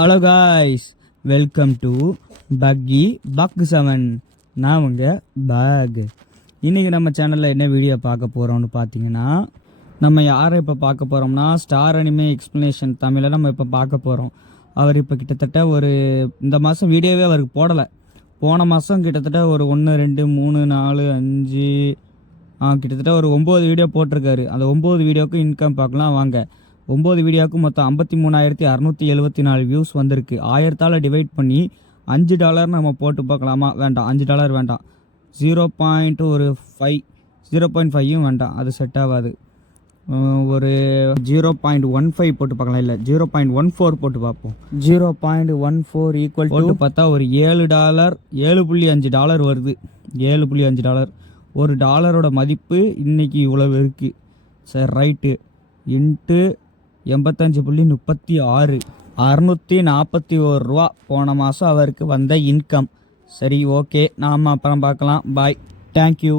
Hello guys, welcome to பக்கி buck 7. நான் உங்கள் பேக். இன்றைக்கி நம்ம சேனலில் என்ன வீடியோ பார்க்க போகிறோம்னு பார்த்தீங்கன்னா, நம்ம யாரை இப்போ பார்க்க போகிறோம்னா ஸ்டார் அனிமே எக்ஸ்ப்ளனேஷன் தமிழில் நம்ம இப்போ பார்க்க போகிறோம். அவர் இப்போ கிட்டத்தட்ட இந்த மாதம் வீடியோவே அவருக்கு போடலை. போன மாதம் கிட்டத்தட்ட 1 2 3 4 5 கிட்டத்தட்ட 9 வீடியோ போட்டிருக்காரு. அந்த 9 வீடியோவுக்கு இன்கம் பார்க்கலாம் வாங்க. 9 வீடியோவுக்கு மொத்தம் 53,674 வியூஸ் வந்திருக்கு. 1000ஆல் டிவைட் பண்ணி $5 நம்ம போட்டு பார்க்கலாமா? வேண்டாம், $5 வேண்டாம். 0.5 வேண்டாம், அது செட் ஆகாது. ஒரு 0.15 போட்டு பார்க்கலாம். இல்லை 0.14 போட்டு பார்ப்போம். 0.14 ஈக்குவல் டு பார்த்தா ஒரு $7, $7.5 வருது. $7.5. ஒரு டாலரோட மதிப்பு இன்னைக்கு இவ்வளவு இருக்குது. சரி, ரைட்டு. இன்ட்டு 85.36 641 ரூபா போன மாதம் அவருக்கு வந்த இன்கம். சரி, ஓகே, நாம் அப்புறம் பார்க்கலாம். பாய், தேங்க்யூ.